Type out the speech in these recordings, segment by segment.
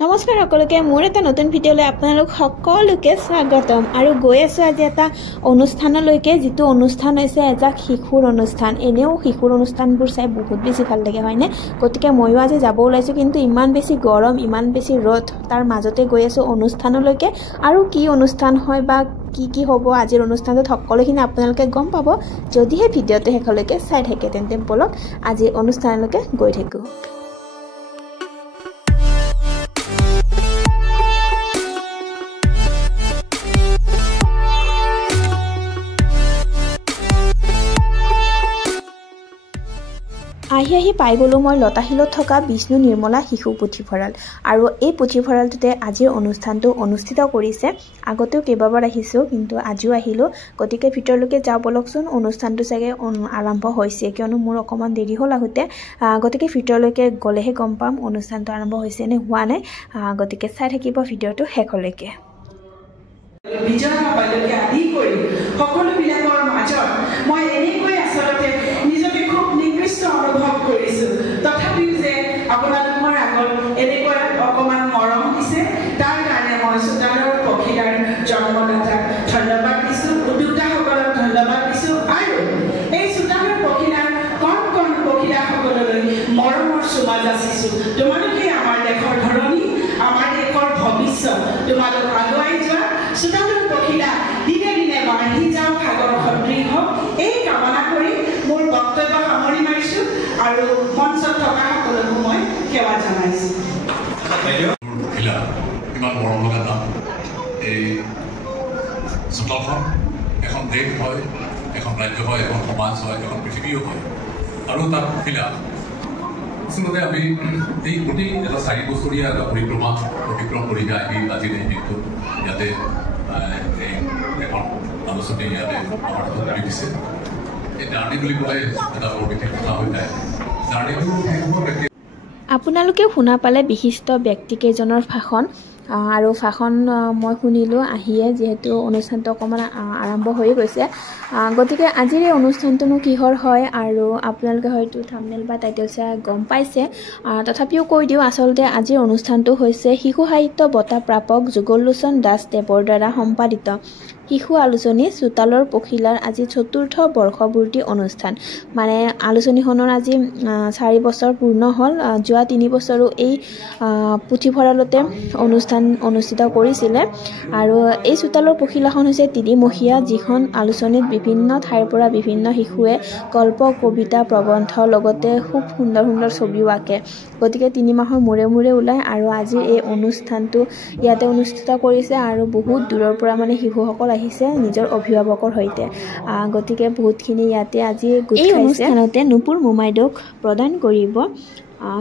নমস্কাৰ সকলোকে মোৰ এটা নতুন ভিডিঅ'লৈ আপোনালোক সকলোকে স্বাগতম আৰু গৈ আছো আজি এটা অনুষ্ঠানলৈকে যেটো অনুষ্ঠান হৈছে এটা শিশুৰ অনুষ্ঠান এনেও শিশুৰ অনুষ্ঠানবোৰ চাই বহুত বেছি ভাল লাগে হয়নে গতিকে মইও আজি যাব ওলাইছো কিন্তু ইমান বেছি গৰম ইমান বেছি ৰ'দ তাৰ মাজতে গৈ আছো অনুষ্ঠানলৈকে আৰু কি অনুষ্ঠান হয় বা কি হ'ব আজিৰ অনুষ্ঠানটোত সকলোখিনি আপোনালোকে গম পাব যদিহে ভিডিঅ'টো শেষলৈকে চাই থাকে তেন্তে বলক আজি অনুষ্ঠানলৈকে গৈ থাকো আহি পাই গলো মই লতাশিলত থকা বিষ্ণু নিৰ্মলা শিশু পুথিভঁৰাল আৰু এই পুথিভঁৰালটোতে আজিৰ অনুষ্ঠানটো অনুষ্ঠিত কৰিছে আগতেও কেইবাবাৰ আহিছো কিন্তু আজিও আহিলো গতিকে ভিতৰলৈকে যাও বলকচোন অনুষ্ঠানটো চাগে আৰম্ভ হৈছে কিয়নো মোৰ অকমান দেৰি হ'ল আহোতে গতিকে ভিতৰলৈকে গলেহে গম পাম অনুষ্ঠানটো আৰম্ভ হৈছে নে হোৱা নাই গতিকে চাই থাকিব ভিডিঅ'টো শেষলৈকে বিজয় বাল্যকে আদি কৰি সকলো বিলাকৰ মাজত মই এনেকৈ আচলতে নিজকে খুব নিকৃষ্ট অনুভৱ কৰিছো তথাপিও যে আপোনালোকৰ আগত এনেকৈ অকমান মৰম দিছে তাৰ কাৰণে মই চোতালৰ পক্ষীদাৰ জন্মদাতাক ধন্যবাদ দিছো উদ্যোক্তাসকলক ধন্যবাদ দিছো আৰু এই চোতালৰ পক্ষীদাৰ কণ পক্ষীদাৰসকললৈ মৰমৰ চুমা যাচিছো তোমালোকে আমাৰ দেশৰ ধৰণী আমাৰ দেশৰ ভৱিষ্যত তোমালোক আগুৱাই যোৱা চোতালৰ পক্ষীদা দিনে দিনে বাঢ়ি যাওক সাগৰ সদৃশ হওক এই কামনা কৰি মোৰ বক্তব্য সামৰি মাৰিছো আৰু মঞ্চত থকা সকলোকে মই সেৱা জনাইছো ইমান মৰম লগা নাম এই চোতালখন এখন দেশ হয় এখন ৰাজ্য হয় এখন সমাজ হয় এখন পৃথিৱীও হয় আৰু তাৰ মহিলা আচলতে আমি এই গোটেই এটা 4 বছৰীয়া এটা অতিক্ৰম কৰি আহি আজিৰ এই দিনটো ইয়াতে এখন আলোচনী ইয়াতে আমাৰ হাতত তুলি দিছে এই জাৰ্ণি বুলি ক'লে এটা বৰ বিশেষ কথা হৈ যায় জাৰ্ণিটো আপোনালোকে শুনা পালে বিশিষ্ট ব্যক্তিকেইজনৰ ভাষণ আৰু ভাষণ মই শুনিলো আহিয়ে যেহেতু অনুষ্ঠানটো অকমান আৰম্ভ হৈ গৈছে গতিকে আজিৰ এই অনুষ্ঠানটোনো কিহৰ হয় আৰু আপোনালোকে হয়তো থাম্বনেল বা টাইটেল চাই গম পাইছে তথাপিও কৈ দিও আচলতে আজিৰ অনুষ্ঠানটো হৈছে শিশু সাহিত্য বঁটা প্ৰাপক যুগললোচন দাস দেৱৰ দ্বাৰা সম্পাদিত শিশু আলোচনী চোতালৰ পখিলাৰ আজি ৪ৰ্থ বৰ্ষপূৰ্তি অনুষ্ঠান মানে আলোচনীখনৰ আজি ৪ বছৰ পূৰ্ণ হ'ল যোৱা ৩ বছৰো এই পুথিভঁৰালতে অনুষ্ঠান অনুষ্ঠিত কৰিছিলে আৰু এই চোতালৰ পখিলাখন হৈছে ৩ মহীয়া যিখন আলোচনীত বিভিন্ন ঠাইৰ পৰা বিভিন্ন শিশুৱে গল্প কবিতা প্ৰবন্ধ লগতে খুব সুন্দৰ সুন্দৰ ছবিও আঁকে গতিকে ৩ মাহৰ মূৰে মূৰে ওলাই আৰু আজি এই অনুষ্ঠানটো ইয়াতে অনুষ্ঠিত কৰিছে আৰু বহুত দূৰৰ পৰা মানে শিশুসকল আহিছে নিজৰ অভিভাৱকৰ সৈতে গতিকে বহুতখিনি ইয়াতে আজি এই অনুষ্ঠানতে নুপুৰ মোমাইদক প্ৰদান কৰিব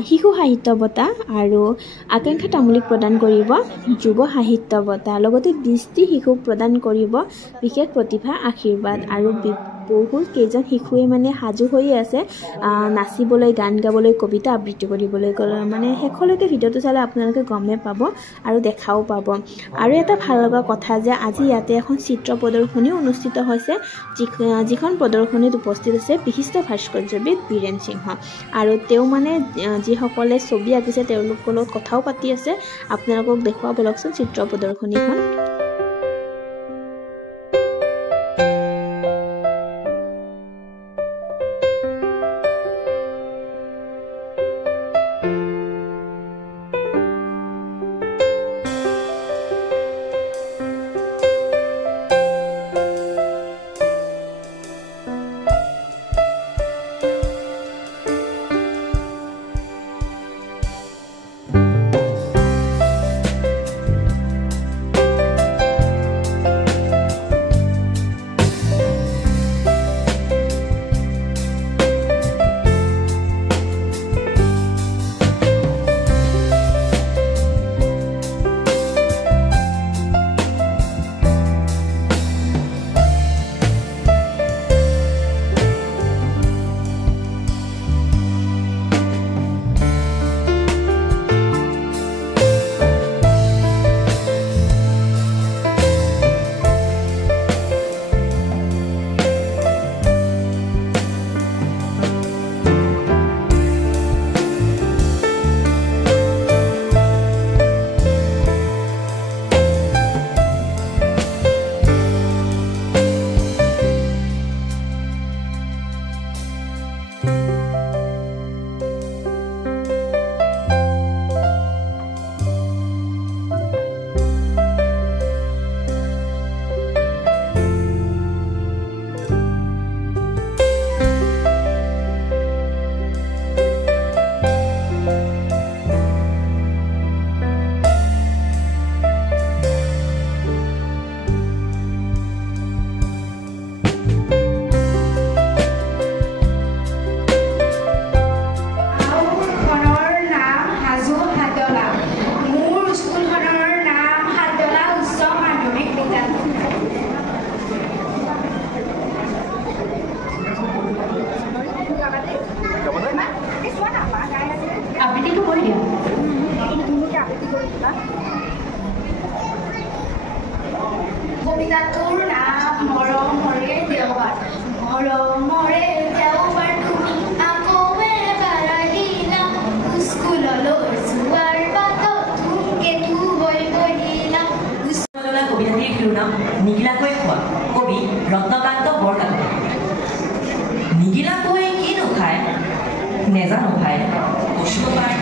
শিশু সাহিত্য বঁটা আৰু আকাংক্ষা তামুলীক প্ৰদান কৰিব যুৱ সাহিত্য বঁটা লগতে ২০টি শিশুক প্ৰদান কৰিব বিশেষ প্ৰতিভা আশীৰ্বাদ আৰু বহুত কেইজন শিশুৱে মানে সাজু হৈ আছে নাচিবলৈ গান গাবলৈ কবিতা আবৃত্তি কৰিবলৈ মানে শেষলৈকে ভিডিঅ'টো চালে আপোনালোকে গমে পাব আৰু দেখাও পাব আৰু এটা ভাল লগা কথা যে আজি ইয়াতে এখন চিত্ৰ প্ৰদৰ্শনী অনুষ্ঠিত হৈছে যিখন প্ৰদৰ্শনীত উপস্থিত আছে বিশিষ্ট ভাস্কৰ্যবিদ বীৰেন সিংহ আৰু তেওঁ মানে যিসকলে ছবি আঁকিছে তেওঁলোকৰ লগত কথাও পাতি আছে আপোনালোকক দেখুৱাব লাগছে চিত্ৰ প্ৰদৰ্শনীখন কবিতাটোৰ নাম মৰমৰে দেওবাৰ মৰমৰে দেওবাৰ তুমি আকৌ এবাৰ আহিলা স্কুললৈ যোৱাৰ বাটত ধুমকেতু হৈ পৰিলা। কবিতাটিৰ শিৰোনাম নিগিলাকৈ খোৱা, কবি ৰত্নকান্ত বৰকাকতি। নিগিলাকৈ কিনো খায় নেজানো ভাই, কৈছোঁ পাই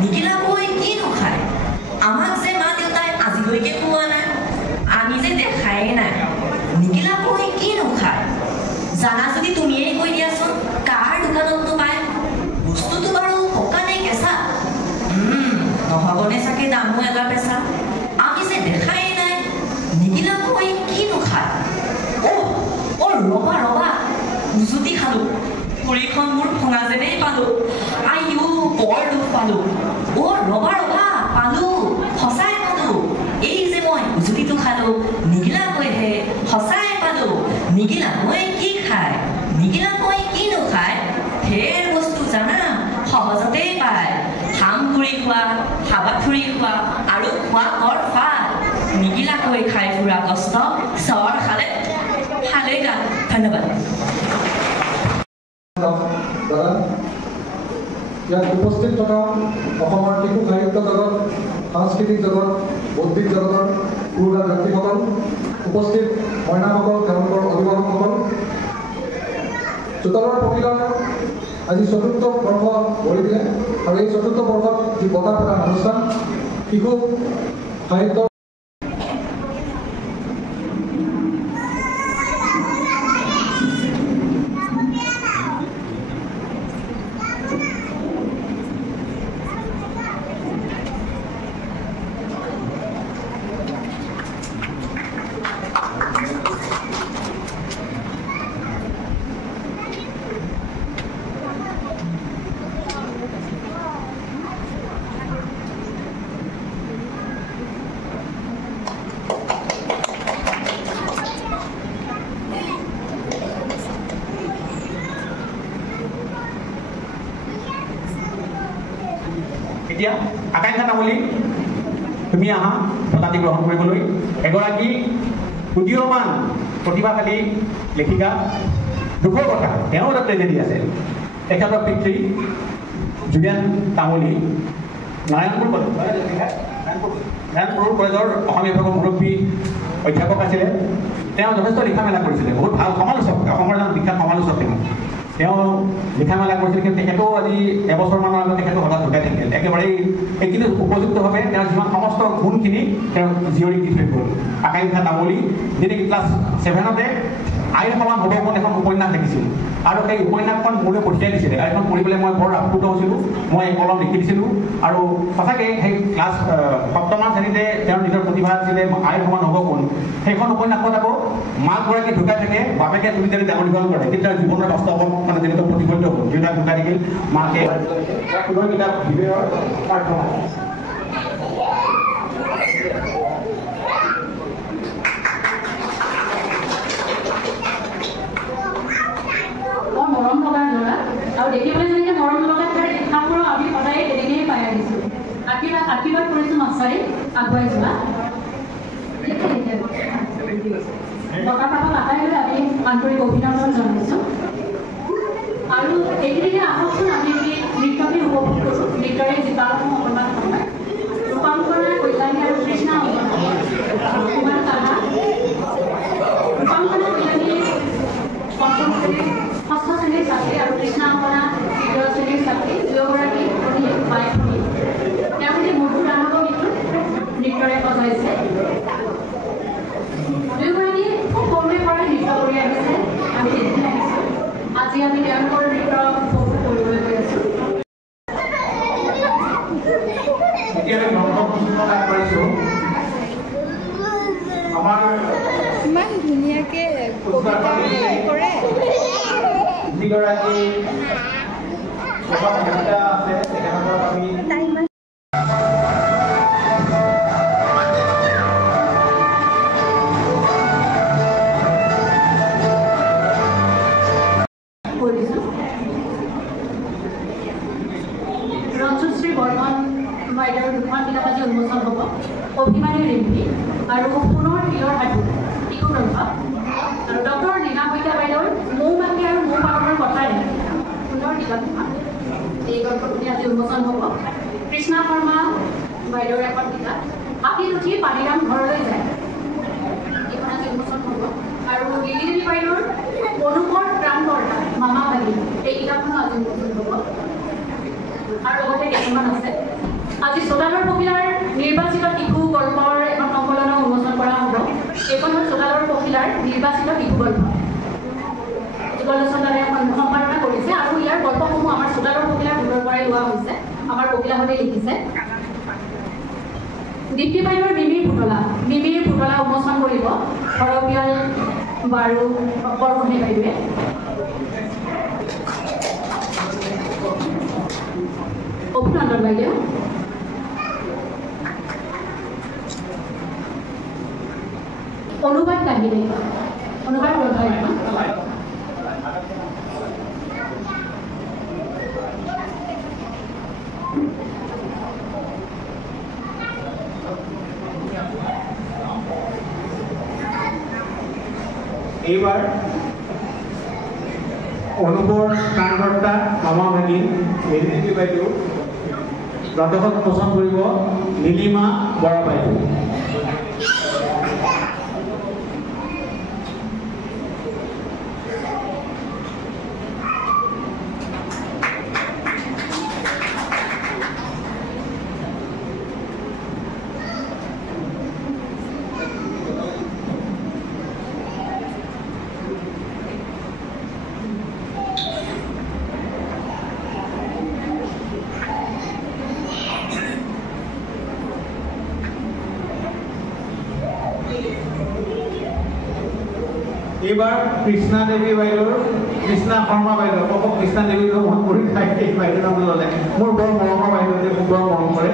নিগিলাকৈ কিনো খায়, আমাক যে মা দেউতাই আজিলৈকে খোৱা নাই, আমি যে দেখাই নাই। নিগিলাকৈ কিনো খায়, জানা যদি তুমিয়ে কৈ দিয়াচোন কাৰ দোকানতনো পায়, বস্তুটো বাৰু পকা নে কেঁচা, নহ'বনে চাগে দামো এটা পেচা, আমি যে দেখাই নাই। নিগিলাকৈ কিনো খায়, ৰবা ৰবা উজুতি খালোঁ, ভৰিখন মোৰ ভঙা যেনেই পালোঁ, আইও বৰ দুখ পালোঁ, ৰবা ৰবা পালোঁ, সঁচাই পালোঁ, এই যে মই উজুতিটো খালোঁ, নিগিলাকৈহে সঁচাই পালোঁ। নিগিলাকৈ কি খায়, নিগিলাকৈ কিনো খায়, ঢেৰ বস্তু জানা সহজতেই পায়, হামগুৰি খোৱা, হাবাথুৰি খোৱা আৰু খোৱা কৰ ফাল, নিগিলাকৈ খাই ফুৰা কষ্ট চৰ খালে ভালেই গান। ধন্যবাদ। ইয়াত উপস্থিত থকা অসমৰ শিশু সাহিত্য জগত, সাংস্কৃতিক জগত, বৌদ্ধিক জগতৰ পুৰুষা ব্যক্তিসকল, উপস্থিত মইনাসকল, তেওঁলোকৰ অভিভাৱকসকল, চোতালৰ পবিলৰ আজি ৪ৰ্থ বৰ্ষ ভৰি দিলে আৰু এই ৪ৰ্থ বৰ্ষত যি বঁটা প্ৰদান অনুষ্ঠান শিশু সাহিত্য এতিয়া আকাংক্ষা তামুলী তুমি আহা বঁটাটি গ্ৰহণ কৰিবলৈ। এগৰাকী উদীয়মান প্ৰতিভাশালী লেখিকা, দুখৰ কথা তেওঁ এটা ট্ৰেজেডি আছে, তেখেতৰ পিতৃ যোগেন তামুলী নাৰায়ণপুৰ কলেজৰ অসমীয়া বিভাগৰ মুৰব্বী অধ্যাপক আছিলে। তেওঁ যথেষ্ট লিখা মেলা কৰিছিলে, বহুত ভাল সমালোচক, অসমৰ এজন বিখ্যাত সমালোচক তেওঁ লিখা মেলা কৰিছিল। কিন্তু তেখেতেও আজি এবছৰমানৰ আগত তেখেতো হঠাৎ ঢুকাই থাকিল। একেবাৰে এইখিনি উপযুক্তভাৱে তেওঁৰ যিমান সমস্ত গুণখিনি তেওঁ জীয়ৰীক দি থৈ গ'ল। আকাংক্ষা তামুলী যিনি ক্লাছ 7তে আইন সমান হ'ব কোন এখন উপন্যাস লিখিছিল আৰু সেই উপন্যাসখন মোলৈ পঠিয়াই দিছিলে। আৰু এখন পঢ়িবলৈ মই বৰ আপ্লুত হৈছিলোঁ, মই কলম লিখি দিছিলোঁ আৰু সঁচাকৈ সেই ক্লাছ 7মান শ্ৰেণীতে তেওঁৰ নিজৰ প্ৰতিভা আছিলে, আইন সমান হ'ব কোন। সেইখন উপন্যাসত আকৌ মাকগৰাকী ঢুকাই থাকে, বাপেকে তুমি যদি ডাঙৰ দীঘল কৰে, কিন্তু তেওঁৰ জীৱনৰ বাস্তৱ মানে তেনেকৈ প্ৰতিফলিত হ'ল। দেউতাক ঢুকাই থাকিল, মাকে কিতাপ বিবেকৰ প্ৰাৰ্থনা। মৰম লগা ল'ৰা আৰু দেখিবলৈ যেনেকৈ মৰম লগা তাৰ লিখাবোৰো আমি সদায় তেনেকৈয়ে পাই আহিছোঁ। আশীৰ্বাদ কৰিছোঁ মাছাৰী আগুৱাই যোৱা। বঁটা পাব আটাইলৈ আমি আন্তৰিক অভিনন্দন জনাইছোঁ। আৰু এইখিনিতে আহকচোন আমি নৃত্যকে উপভোগ কৰোঁ। নৃত্যৰে জীপালসমূহ অকণমান সময় ৰূপাংকনা, কল্যাণী আৰু কৃষ্ণা কুমাৰ তাহা। ৰূপাংকনা কল্যাণী ৫ম শ্ৰেণীৰ ৬ষ্ঠ শ্ৰেণীৰ ছাত্ৰী আৰু কৃষ্ণাংকনা ২য় শ্ৰেণীৰ ছাত্ৰী, দুয়োগৰাকী ভনী বাই ভনী। তেওঁলোকে মধুৰ আনন্দ নৃত্যৰে সজাইছে। দুয়োগৰাকী খুব সৰুৰে পৰাই নৃত্য কৰি আহিছে, আমি দেখি আহিছোঁ। আজি আমি তেওঁলোকৰ নৃত্য উপভোগ কৰিবলৈ গৈ আছোঁ। ইমান ধুনীয়াকে কবিতা কৰে। যিগৰাকী আছে তেখেতক আমি ৰঞ্জুশ্ৰী বৰ্মন বাইদেউৰ দুখন কিতাপ আজি উন্মোচন হ'ব অভিমানী ৰিম্পী আৰু পুনৰ শিলৰ সাধু শিশু গ্ৰন্থ আৰু ডক্টৰ লীনা শইকীয়া বাইদেউৰ মৌ মাখি আৰু মৌ পালনৰ কথাৰে পুনৰ কিতাপখন এই গল্পটি আজি উন্মোচন হ'ব কৃষ্ণা শৰ্মা বাইদেউৰ এখন কিতাপ হাতীত উঠি পানীৰাম ঘৰলৈ যায় এইখন আজি উন্মোচন হ'ব আৰু লিলি বাইদেউৰ অনুপৰ ত্ৰাণকৰ্তা মামা বাগী এই কিতাপখনো আজি উন্মোচন হ'ব আৰু লগতে কেইটামান আছে আজি চোতালৰ পখিলাৰ নিৰ্বাচিত শিশু গল্পৰ এখন সংকলনৰ উন্মোচন কৰা হ'ব এইখন হ'ল চোতালৰ পখিলাৰ নিৰ্বাচিত শিশু গল্প যুগলচন্দাৰে সম্পাদনা কৰিছে আৰু ইয়াৰ গল্পসমূহ আমাৰ চোতালৰ পখিলাৰ গোটৰ পৰাই লোৱা হৈছে আমাৰ পখিলাহঁতে লিখিছে দীপ্তি বাইদেউৰ মিমিৰ পুতলা উন্মোচন কৰিব হৰপিয়াল বাৰু বৰগোহাঁই বাইদেৱে অভিনন্দন বাইদেউ অনুবাদ কাহিনী অনুবাদ গ্ৰন্থ এখন এইবাৰ অনুপৰ ত্ৰাণকৰ্তা মামা ভাগিন লিলি বাইদেউ গ্ৰন্থখন উন্মোচন কৰিব নীলিমা বৰা বাইদেউ এইবাৰ কৃষ্ণা দেৱী বাইদেউৰ কৃষ্ণা শৰ্মা বাইদেউ অকল কৃষ্ণা দেৱী মন কৰি খাই বাইদেউ নাম ল'লে মোৰ বৰ মৰমৰ বাইদেউ মোক বৰ মৰম কৰে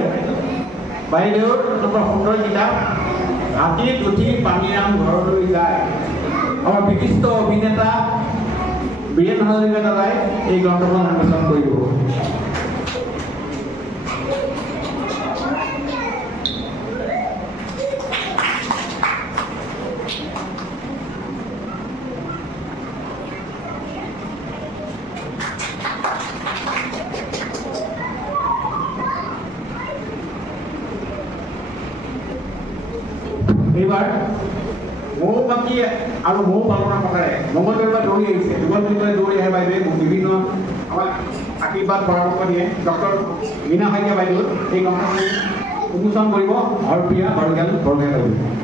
বাইদেউৰ বৰ সুন্দৰ কিতাপ হাতীত উঠি পানীৰাম ঘৰলৈ যায় আমাৰ বিশিষ্ট অভিনেতা বীৰেন হাজৰিকা দাদাই এই গ্ৰন্থখন উন্মোচন কৰিব এইবাৰ মৌ মাখি আৰু মৌ পালনৰ কথাৰে মংগলবাৰৰ পৰা দৌৰি আহিছে যুগলপুৰীলৈ দৌৰি আহে বাইদেৱে বিভিন্ন আমাক আশীৰ্বাদ পৰামৰ্শ দিয়ে ডক্টৰ লীনা শইকীয়া বাইদেউ এই গ্ৰন্থখন উন্মোচন কৰিব হৰপ্ৰিয়া বৰগাল বৰগাই বাইদেউ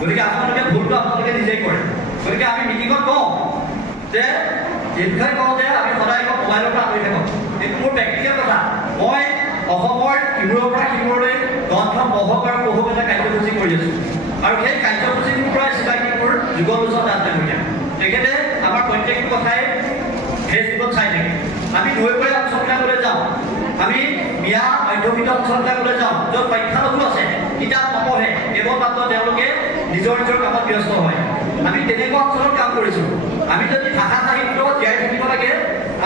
গতিকে আপোনালোকে ভুলটো আপোনালোকে নিজেই কৰে গতিকে আমি মিটিঙত কওঁ যে এই বিষয়ে কওঁ যে আমি সদায় মোবাইলৰ পৰা আঁতৰি থাকোঁ এইটো মোৰ প্ৰেক্টিকেল কথা মই অসমৰ ইমূৰৰ পৰা সিমূৰলৈ গ্ৰন্থ পঢ়ক আৰু পঢ়ক এটা কাৰ্যসূচী কৰি আছোঁ আৰু সেই কাৰ্যসূচীটোৰ পৰাই চিনাকি মোৰ যুগলোচন দাসদেৱীয়া তেখেতে আমাৰ প্ৰত্যেকটো কথাই ফেচবুকত চাই থাকে আমি নৈপৰীয়া অঞ্চলবিলাকলৈ যাওঁ আমি বিয়া মধ্যবিত্ত অঞ্চলবিলাকলৈ যাওঁ য'ত সংখ্যালঘু আছে কিতাপ নপঢ়ে কেৱল মাত্ৰ তেওঁলোকে নিজৰ কামত ব্যস্ত হয় আমি তেনেকুৱা অঞ্চলত কাম কৰিছোঁ আমি যদি ভাষা সাহিত্য জীয়াই থাকিব লাগে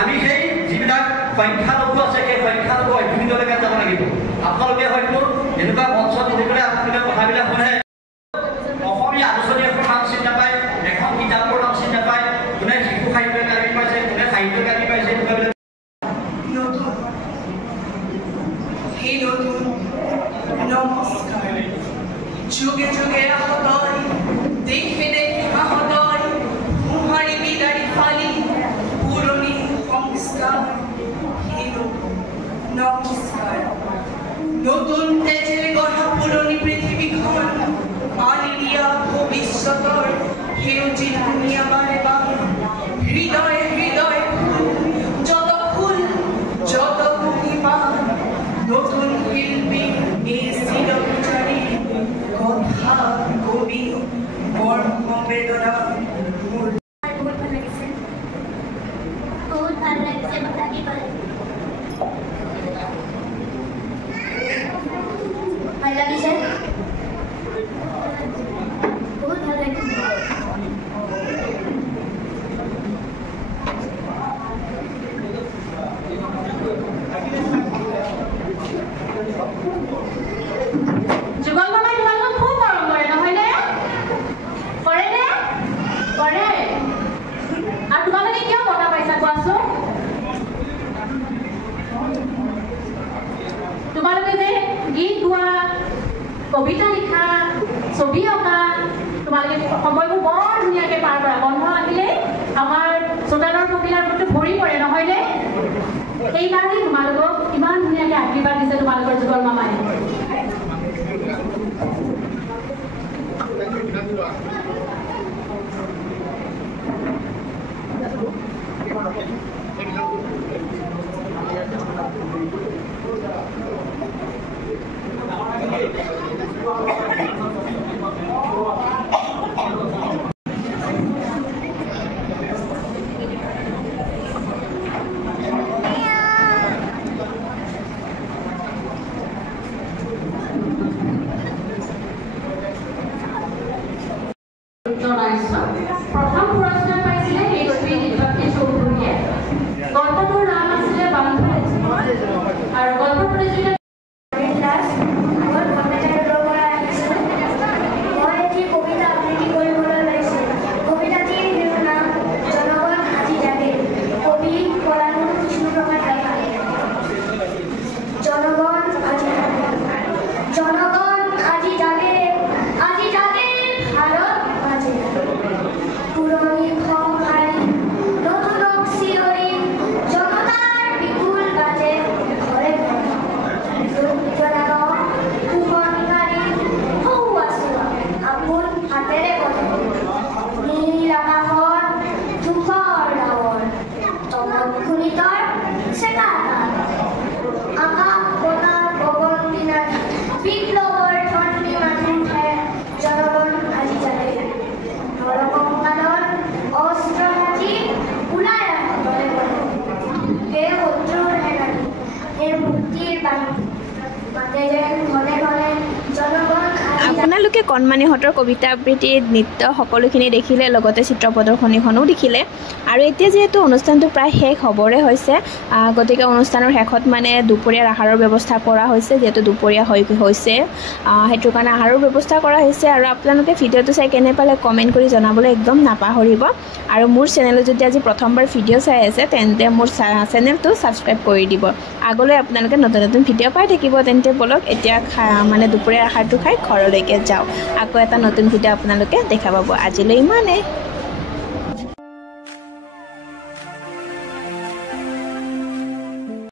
আমি সেই যিবিলাক সংখ্যালঘু আছে সেই সংখ্যালঘু অধ্যয়নলৈকে যাব লাগিব আপোনালোকে হয়তো এনেকুৱা মঞ্চত শুনিবলৈ আপোনালোকে কথাবিলাক শুনে অসমীয়া আলোচনী এখন নাম চিনি নাপায় এখন কিতাপৰ নাম চিনি নাপায় কোনে শিশু সাহিত্য একাডেমী পাইছে কোনে সাহিত্য একাডেমী পাইছে নমস্কাৰ যুগে যুগে আহতই দেখে দেখে আহতই উহাৰি বিদাৰি ফালি পুৰনি সংস্কাৰ নমস্কাৰ নতুন তেজেৰ গঢ়া পুৰনি পৃথিৱীখন আনি দিয়া ভৱিষ্যতৰ সেউজী ধুনীয়া বাৰে বাৰে হৃদয় হৃদয় ভাল লাগিছে বহুত ভাল লাগিছে যুগল মামাই তোমালোকক খুব মৰম কৰে নহয়নে কৰেনে কৰে আৰু তোমালোকে কিয় বঁটা পাইছা কোৱাচোন তোমালোকে যে গীত গোৱা কবিতা লিখা ছবি অঁকা তোমালোকে সময়বোৰ বৰ ধুনীয়াকৈ পাৰ কৰা বন্ধ আহিলে আমাৰ চোতালৰ পখিলাৰ প্ৰতি ভৰি পৰে নহয়নে সেইকাৰণে তোমালোকক ইমান ধুনীয়াকৈ আশীৰ্বাদ দিছে তোমালোকৰ যুগল মামাই প্ৰথম পুৰস্কাৰ পাইছিলে HP দীপকী চৌধুৰীয়ে গল্পটোৰ নাম আছিলে বান্ধু আৰু গল্প প্ৰতিযোগিতা আপোনালোকে কণমানিহঁতৰ কবিতা আবৃত্তি নৃত্য সকলোখিনি দেখিলে লগতে চিত্ৰ প্ৰদৰ্শনীখনো দেখিলে আৰু এতিয়া যিহেতু অনুষ্ঠানটো প্ৰায় শেষ হ'বৰে হৈছে গতিকে অনুষ্ঠানৰ শেষত মানে দুপৰীয়াৰ আহাৰৰ ব্যৱস্থা কৰা হৈছে যিহেতু দুপৰীয়া হৈছে সেইটো কাৰণে আহাৰৰ ব্যৱস্থা কৰা হৈছে আৰু আপোনালোকে ভিডিঅ'টো চাই কেনে পালে কমেণ্ট কৰি জনাবলৈ একদম নাপাহৰিব আৰু মোৰ চেনেলত যদি আজি প্ৰথমবাৰ ভিডিঅ' চাই আছে তেন্তে মোৰ চেনেলটো ছাবস্ক্ৰাইব কৰি দিব আগলৈ আপোনালোকে নতুন নতুন ভিডিঅ' পাই থাকিব তেন্তে বলক এতিয়া মানে দুপৰীয়াৰ আহাৰটো খাই ঘৰলৈকে যাওঁ আকৌ এটা নতুন ভিডিঅ' আপোনালোকে দেখা পাব আজিলৈ ইমানেই